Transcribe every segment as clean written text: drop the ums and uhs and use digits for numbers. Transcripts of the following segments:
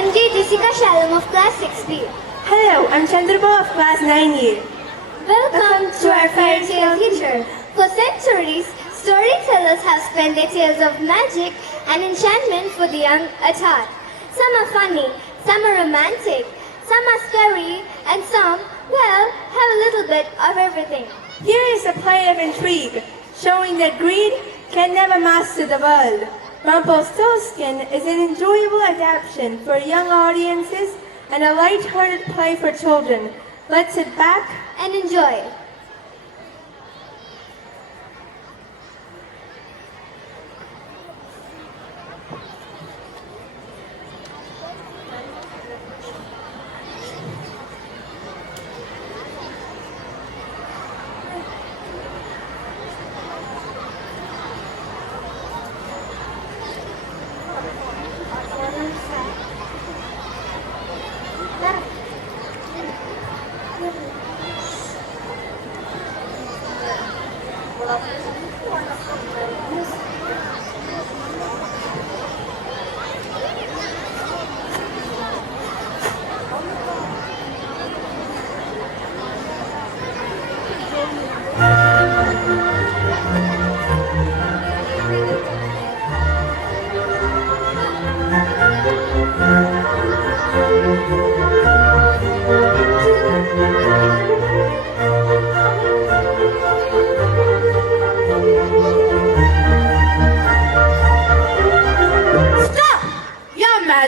I'm J. Jessica Shalom of class 6B. Hello, I'm Chandraba of class 9A. Welcome to our fairy tale teacher. For centuries, storytellers have spent their tales of magic and enchantment for the young at heart. Some are funny, some are romantic, some are scary, and some, well, have a little bit of everything. Here is a play of intrigue, showing that greed can never master the world. RUMPELSTILTSKIN is an enjoyable adaptation for young audiences and a light-hearted play for children. Let's sit back And enjoy.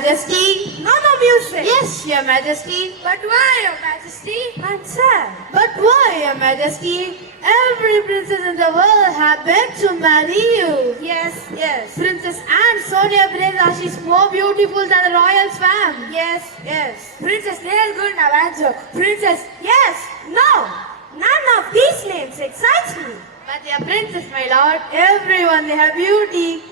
Majesty. No more music. Yes, Your Majesty. But why, Your Majesty? I'm sad. But why, Your Majesty? Every princess in the world have begged to marry you. Yes, yes. Princess Anne Sonia Breza, she's more beautiful than the royal fam. Yes, yes. Princess Nail Good, now answer. Princess, yes, no. None of these names excites me. But they are princess, my lord. Everyone, they have beauty.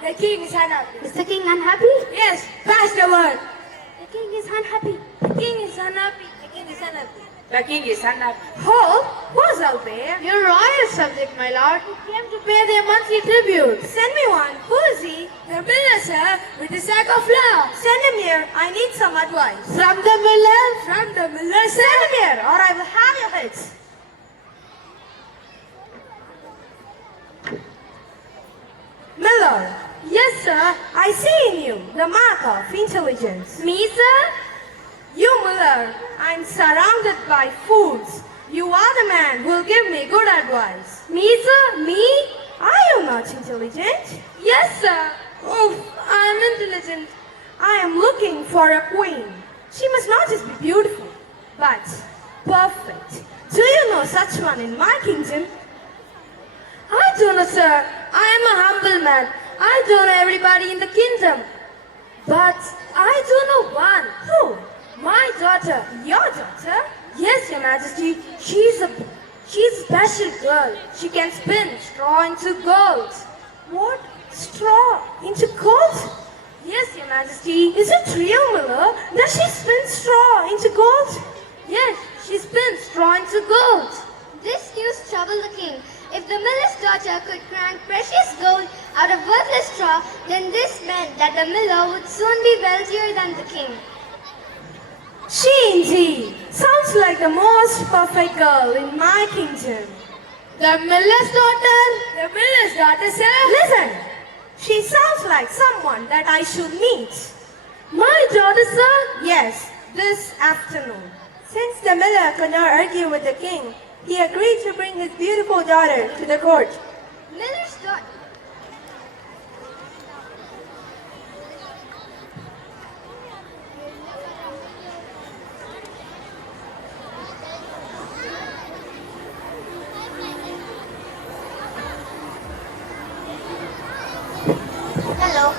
The king is unhappy. Is the king unhappy? Yes, pass the word. The king is unhappy. The king is unhappy. The king is unhappy. The king is unhappy. Who's out there? Your royal subject, my lord, who came to pay their monthly tribute. Send me one. Who is he? The miller, sir, with a sack of flour. Send him here. I need some advice. From the miller? From the miller, sir. Send him here, or I will have your heads. Miller. Yes, sir. I see in you the mark of intelligence. Me, sir? You, Miller, I'm surrounded by fools. You are the man who will give me good advice. Me, sir? Me? Are you not intelligent? Yes, sir. Oh, I'm intelligent. I am looking for a queen. She must not just be beautiful, but perfect. Do you know such one in my kingdom? I don't know, sir. I am a humble man. I don't know everybody in the kingdom. But I do know one. Who? My daughter. Your daughter? Yes, Your Majesty. She's a special girl. She can spin straw into gold. What? Straw into gold? Yes, Your Majesty. Is it real, Miller? Does she spin straw into gold? Yes, she spins straw into gold. This news troubled the king. If the miller's daughter could crank precious gold out of worthless straw, then this meant that the miller would soon be wealthier than the king. She indeed sounds like the most perfect girl in my kingdom. The miller's daughter? The miller's daughter, sir? Listen, she sounds like someone that I should meet. My daughter, sir? Yes, this afternoon. Since the miller could not argue with the king, he agreed to bring his beautiful daughter to the court. Miller's daughter. Hello.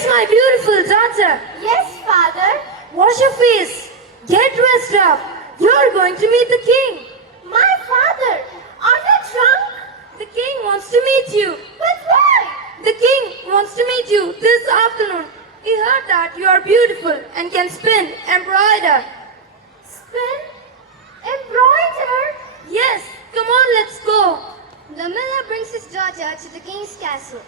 Yes, my beautiful daughter. Yes, father. Wash your face. Get dressed up. You're going to meet the king. My father, are you drunk? The king wants to meet you. But why? The king wants to meet you this afternoon. He heard that you are beautiful and can spin, embroider. Spin? Embroider? Yes, come on, let's go. The miller brings his daughter to the king's castle.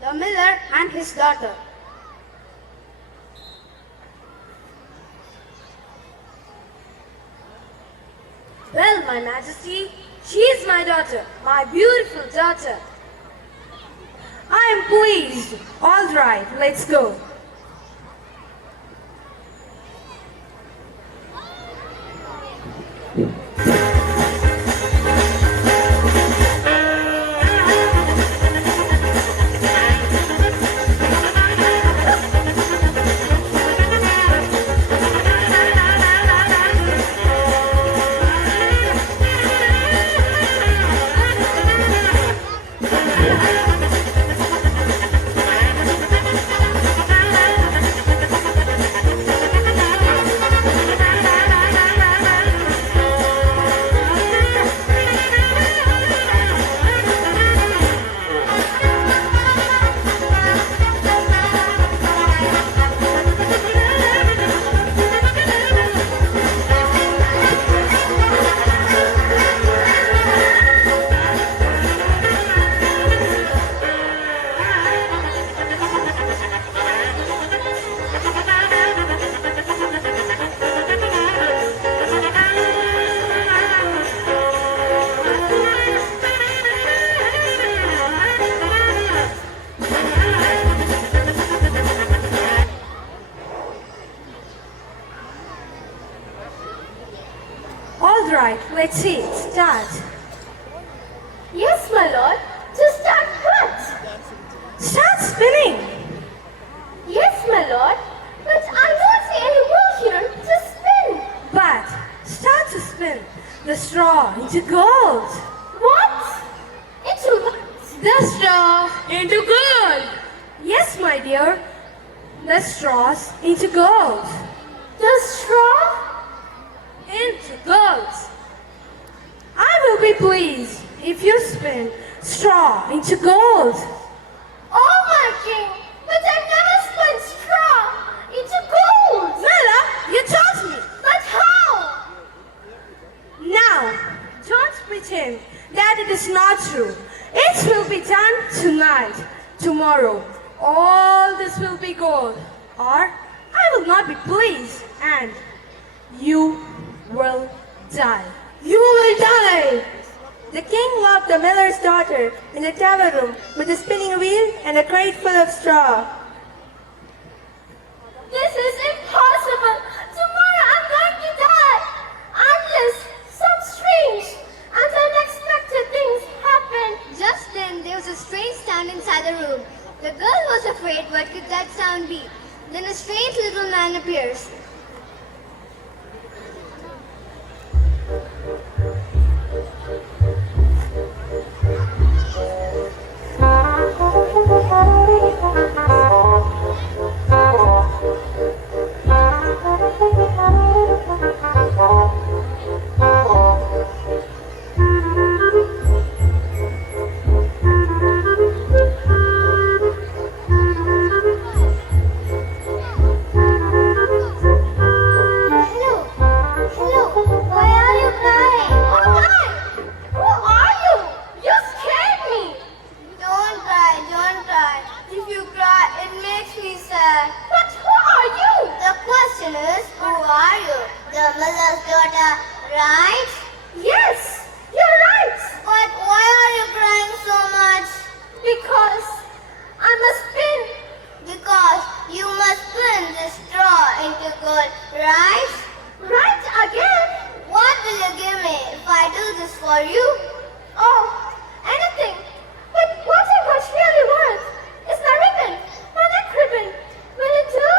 The miller and his daughter. Well, my majesty, she is my daughter, my beautiful daughter. I am pleased. All right, let's go. All right, let's see. Start. Yes, my lord. To start what? Start spinning. Yes, my lord. But I don't see any wheel here to spin. But start to spin the straw into gold. What? Into what? The straw into gold. Yes, my dear. The straws into gold. The straw? Into gold. I will be pleased if you spin straw into gold. Oh, my king. But I've never spun straw into gold. Mela, you taught me. But how? Now, don't pretend that it is not true. It will be done tonight, tomorrow. All this will be gold. Or I will not be pleased and you will die. You will die! The king locked the miller's daughter in the tower room with a spinning wheel and a crate full of straw. This is impossible. Tomorrow I'm going to die. The miller's daughter, right? Yes, you're right. But why are you crying so much? Because I must spin. Because you must spin the straw into gold, right? Right again? What will you give me if I do this for you? Oh, anything. But what I got really worth is my ribbon, my neck ribbon. Will it do?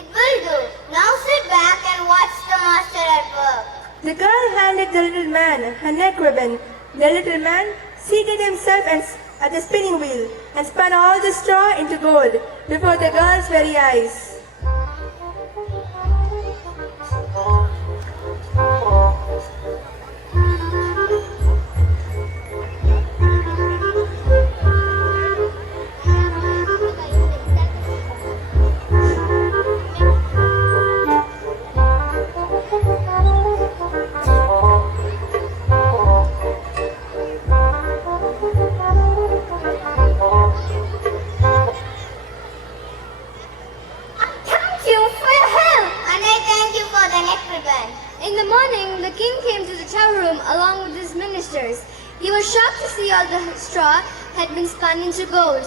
It will do. Now sit back and watch the master at work. The girl handed the little man her neck ribbon. The little man seated himself at the spinning wheel and spun all the straw into gold before the girl's very eyes. Thank you for your help. And I thank you for the neck ribbon. In the morning, the king came to the tower room along with his ministers. He was shocked to see all the straw had been spun into gold.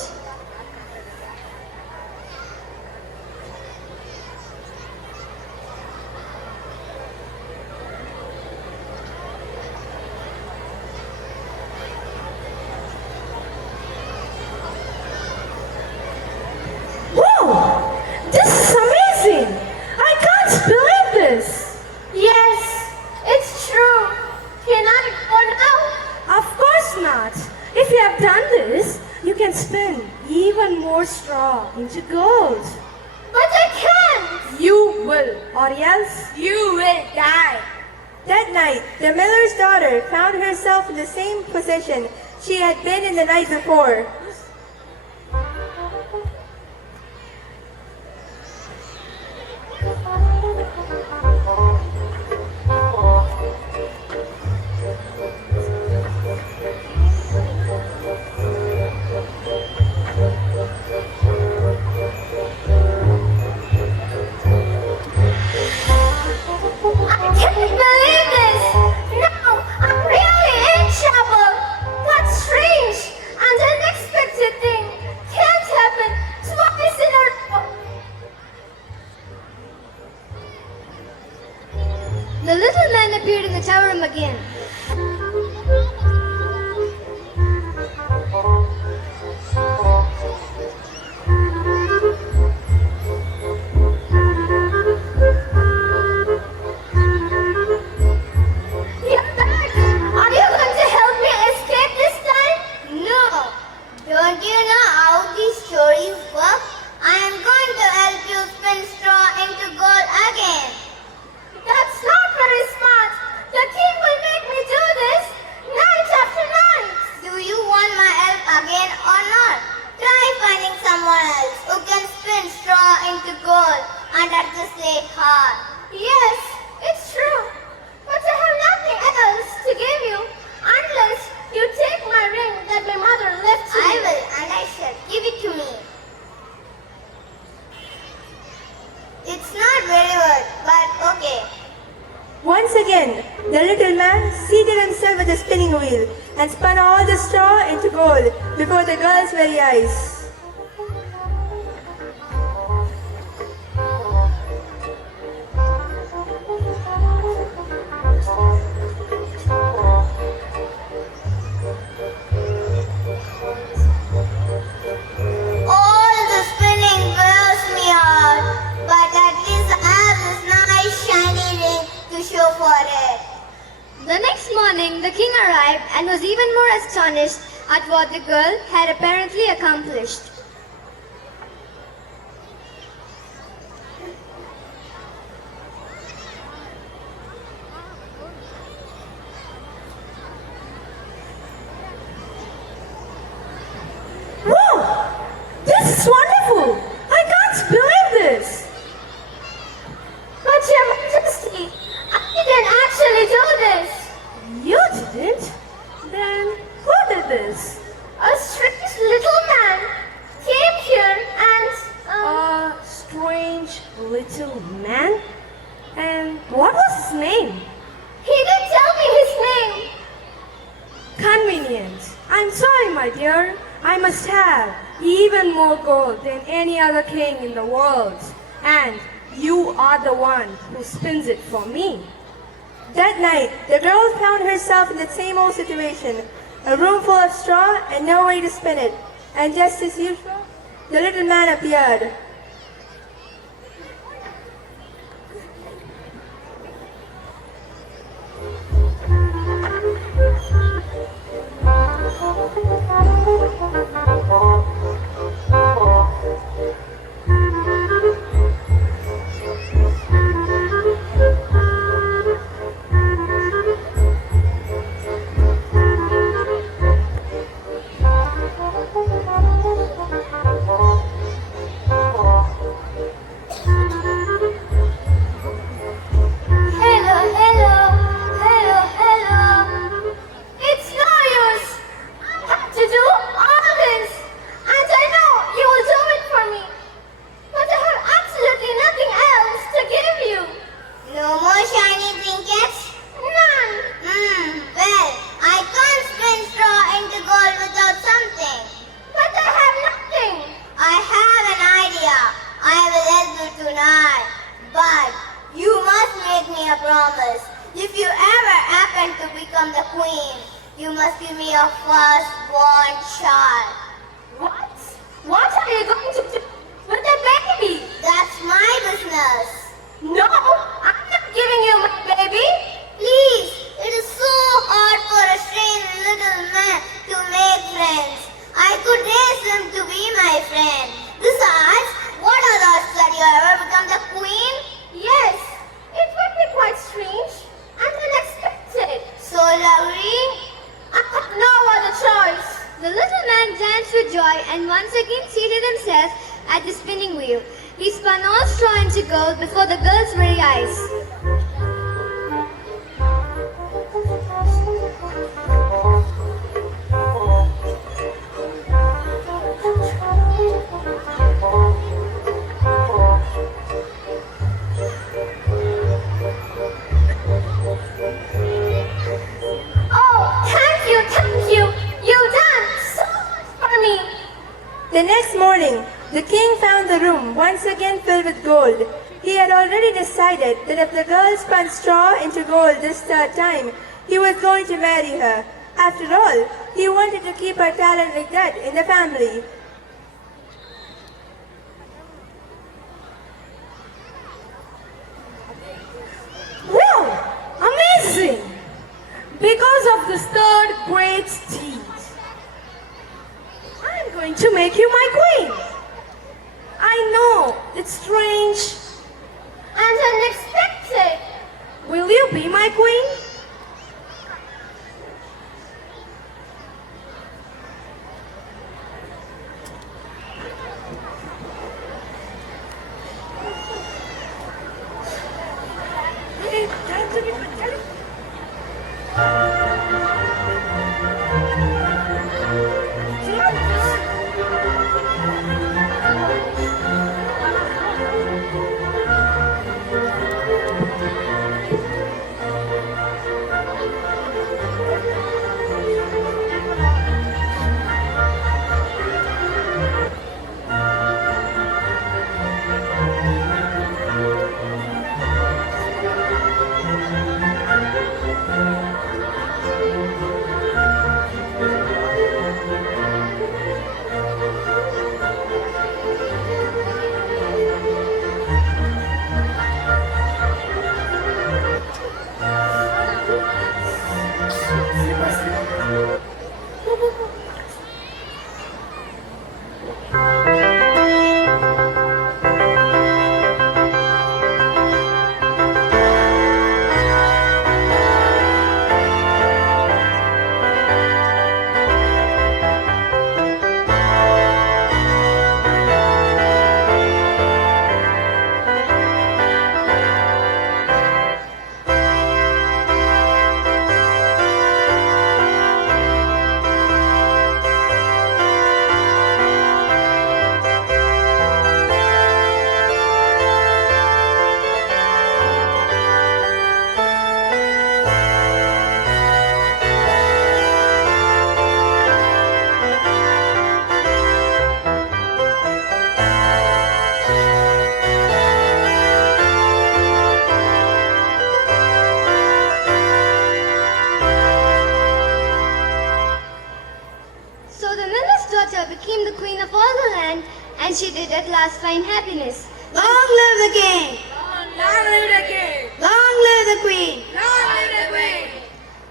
Whoa! This is amazing! I can't believe this! Yes, it's true. Can I go now? Of course not. If you have done this, you can spin even more straw into gold. But I can't! You will, or else you will die. That night, the miller's daughter found herself in the same position she had been in the night before. I can't believe this! Now I'm really in trouble! That's strange and unexpected thing can't happen twice in a row! The little man appeared in the tower room again. You're back! Are you going to help me escape this time? No. Don't you know how these stories work? I am going to help you spin straw into gold again. That's not very smart! The king will make me do this night after night! Do you want my help again or not? Try finding someone else who can spin straw into gold under the slate heart. Yes, it's true. But I have nothing else to give you unless you take my ring that my mother left to I me. will, and I shall. Give it to me. It's not very good, but okay. Once again, the little man seated himself at the spinning wheel and spun all the straw into gold before the girl's very eyes. All the spinning wears me out, but at least I have this nice shiny ring to show for it. The next morning, the king arrived and was even more astonished at what the girl had apparently accomplished. Whoa! This is wonderful! I can't believe this! But Your Majesty, I didn't actually do this! You didn't? Then who did this? A strange little man. name? He didn't tell me his name. Convenience. I'm sorry, my dear. I must have even more gold than any other king in the world. And you are the one who spins it for me. That night, the girl found herself in the same old situation, a room full of straw and no way to spin it. And just as usual, the little man appeared. Hello, hello, hello, hello. It's no use. I have to do all this. And I know you will do it for me. But I have absolutely nothing else to give you. No more shiny trinkets? None. Well, I can't spin straw into gold without something. But I have nothing. I have an idea. I will help you tonight. But you must make me a promise. If you ever happen to become the queen, you must give me a firstborn child. What? What are you going to do with the baby? That's my business. No, I'm not giving you my baby. Please, it is so hard for a strange little man to make friends. I could raise him to be my friend. Besides, what are the odds that you ever become the queen? Yes, it would be quite strange and unexpected. So lovely. I have no other choice. The little man danced with joy and once again seated himself at the spinning wheel. He spun all straw into gold before the girl's very eyes. Oh, thank you. You've done so much for me. The next morning, the king found the room once again filled with gold. He had already decided that if the girl spun straw into gold this third time, he was going to marry her. After all, he wanted to keep her talent like that in the family. Wow! Amazing! Because of this third great deed, I'm going to make you my queen. I know it's strange. And unexpected. Will you be my queen? and she did at last find happiness. Long live the king! Long live the king! Long live the queen! Long live the queen!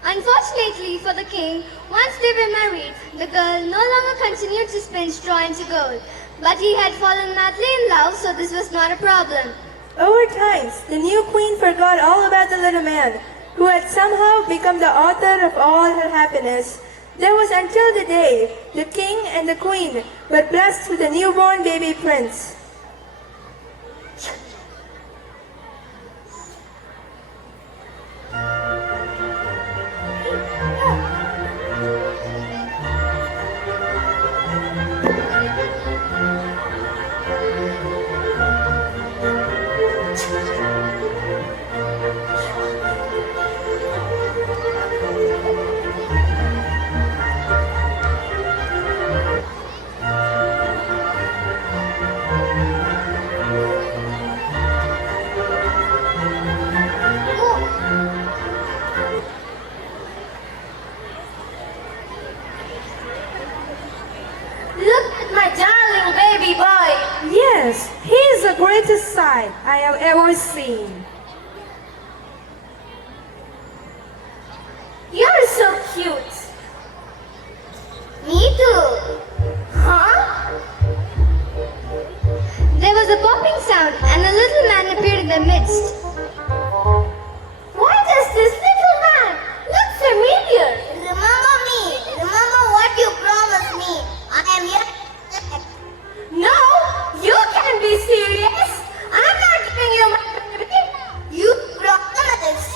Unfortunately for the king, once they were married, the girl no longer continued to spin straw into gold. But he had fallen madly in love, so this was not a problem. Over time, the new queen forgot all about the little man, who had somehow become the author of all her happiness. That was until the day the king and the queen were blessed with a newborn baby prince. Look at my darling baby boy! Yes, he is the greatest sight I have ever seen. You're so cute! Me too. Huh? There was a popping sound and a little man appeared in their midst. Why does this little man look familiar? Remember me. Remember what you promised me. I am here. No, you can't be serious. I'm not giving you my baby. You promised.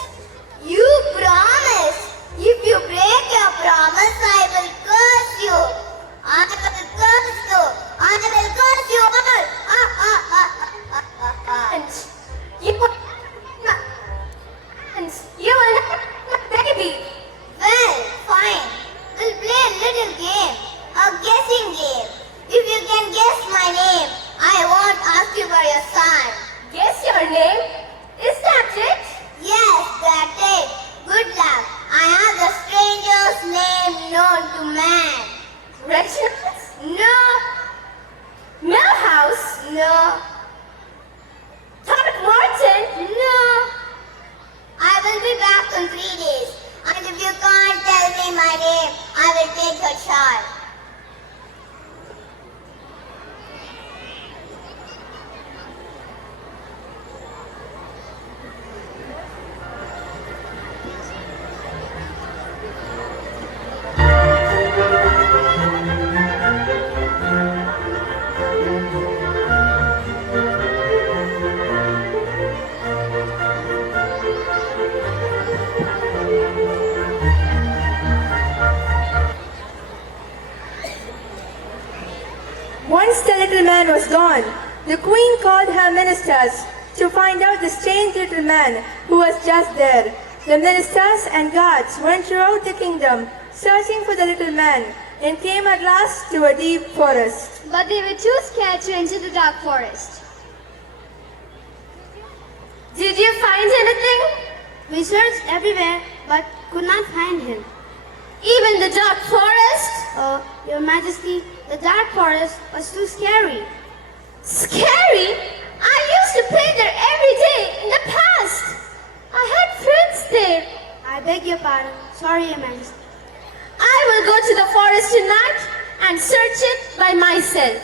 You promised. If you break your promise, I will curse you. I will curse you. I will curse you all. And you will and you will not have my baby. Well, fine. We'll play a little game. A guessing game. If you can guess my name, I won't ask you for your son. Guess your name? Is that it? Yes, that's it. Good luck. I have the strangest name known to man. Reginald? No, Millhouse? no, Throckmorton? no. I will be back in 3 days. And if you can't tell me my name, I will take your child. Once the little man was gone, the queen called her ministers to find out the strange little man who was just there. The ministers and guards went throughout the kingdom searching for the little man and came at last to a deep forest. But they were too scared to enter the dark forest. Did you find anything? We searched everywhere but could not find him. Even the dark forest? Your Majesty, the dark forest was too scary. Scary? I used to play there every day in the past. I had friends there. I beg your pardon. Sorry, Your Majesty. I will go to the forest tonight and search it by myself.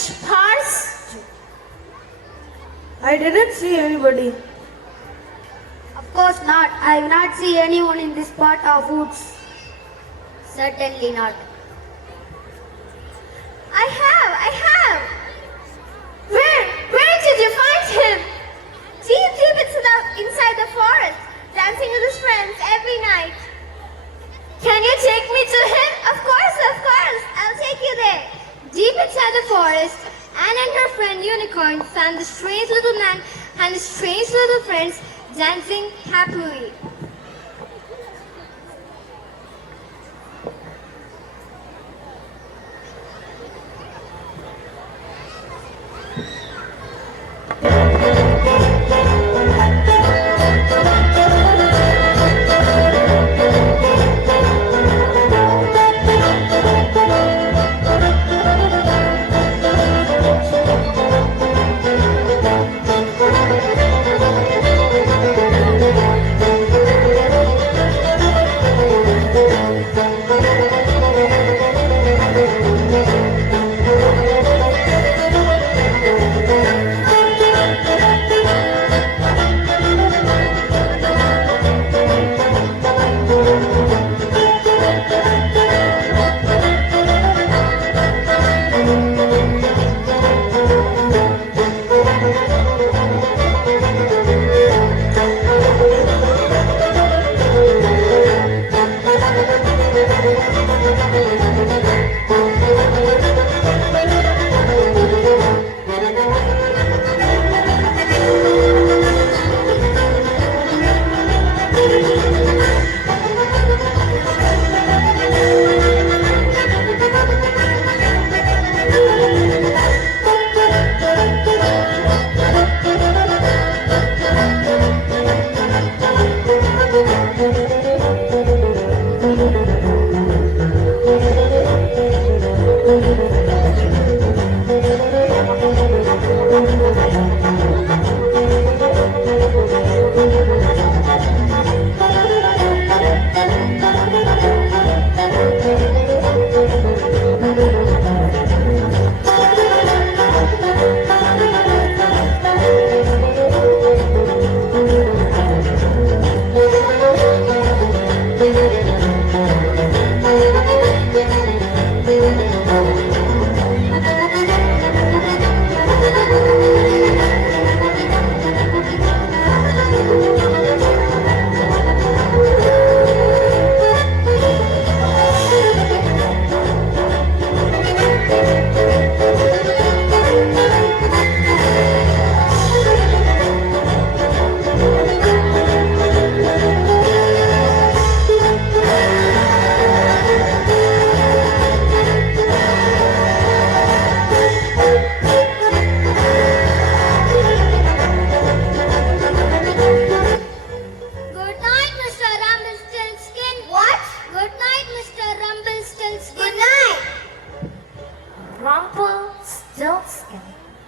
strange parts? I didn't see anybody. Of course not. I have not seen anyone in this part of woods. Certainly not. I have. Where did you find him? Deep inside the forest, dancing with his friends every night. Can you take me to him? Of course. I'll take you there. Deep inside the forest, Anne and her friend Unicorn found the strange little man and his strange little friends dancing happily.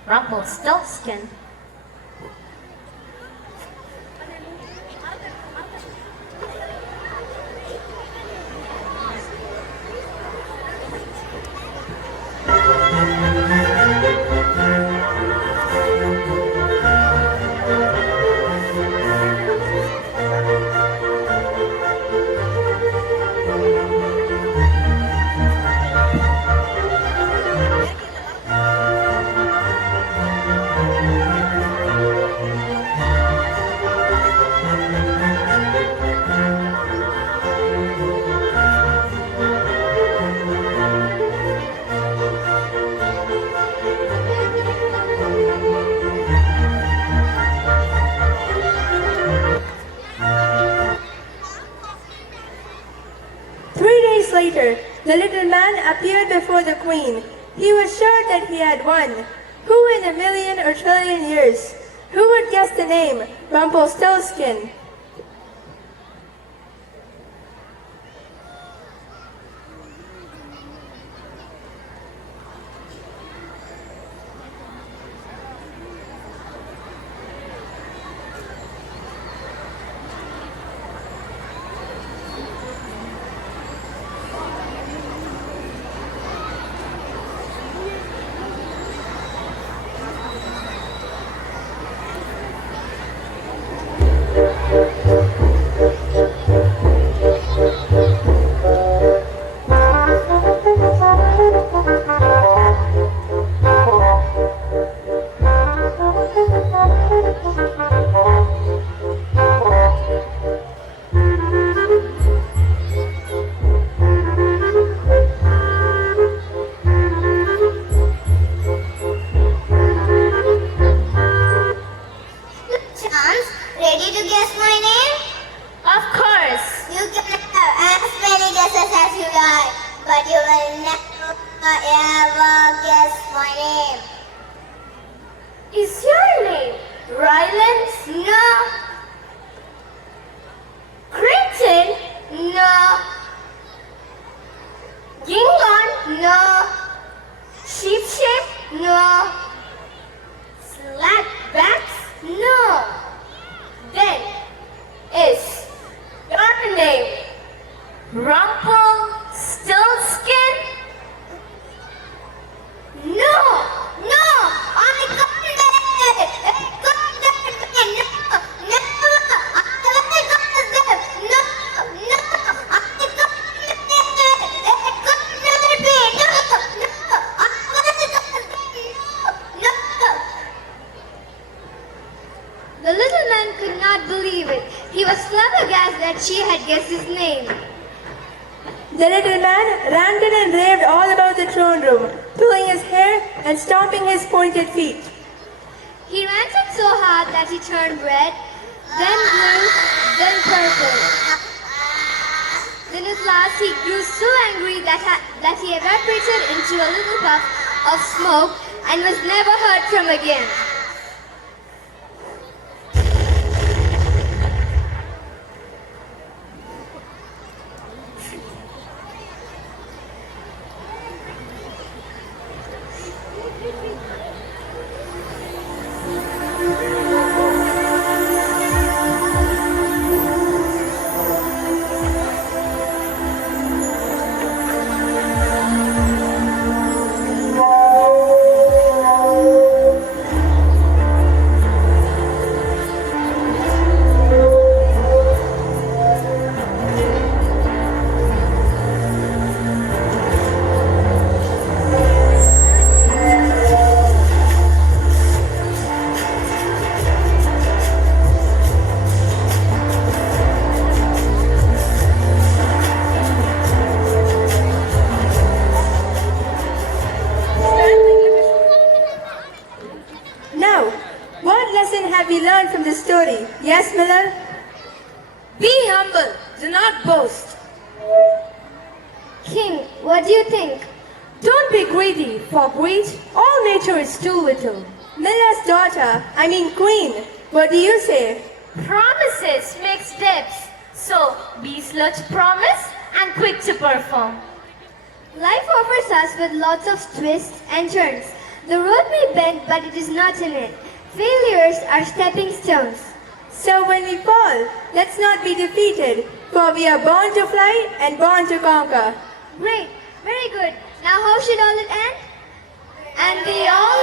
RUMPELSTILTSKIN. Later, the little man appeared before the queen. He was sure that he had won. Who in a million or trillion years? Who would guess the name Rumpelstiltskin? Is your name Rylance? No. Creighton? No. Gingon? No. Sheepshape? No. Slackbacks? No. Then is your name Rumpelstiltskin? No. No. I got it. I got it. No. No. I got it. No. No. I got it. I got it. No. No. I got it. No. The little man could not believe it. He was flabbergasted that she had guessed his name. The little man ranted and raved all about the throne room, pulling his hair and stomping his pointed feet. He ranted so hard that he turned red, then blue, then purple. Then at last he grew so angry that he evaporated into a little puff of smoke and was never heard from again. Now, what lesson have we learned from this story? Yes, Miller? Be humble. Do not boast. King, what do you think? Don't be greedy, for greed, all nature is too little. Miller's daughter, I mean queen, what do you say? Promises make steps. So be slow to promise and quick to perform. Life offers us with lots of twists and turns. The road may bend, but it is not in it. Failures are stepping stones. So when we fall, let's not be defeated, for we are born to fly and born to conquer. Great, very good. Now how should all it end? And they all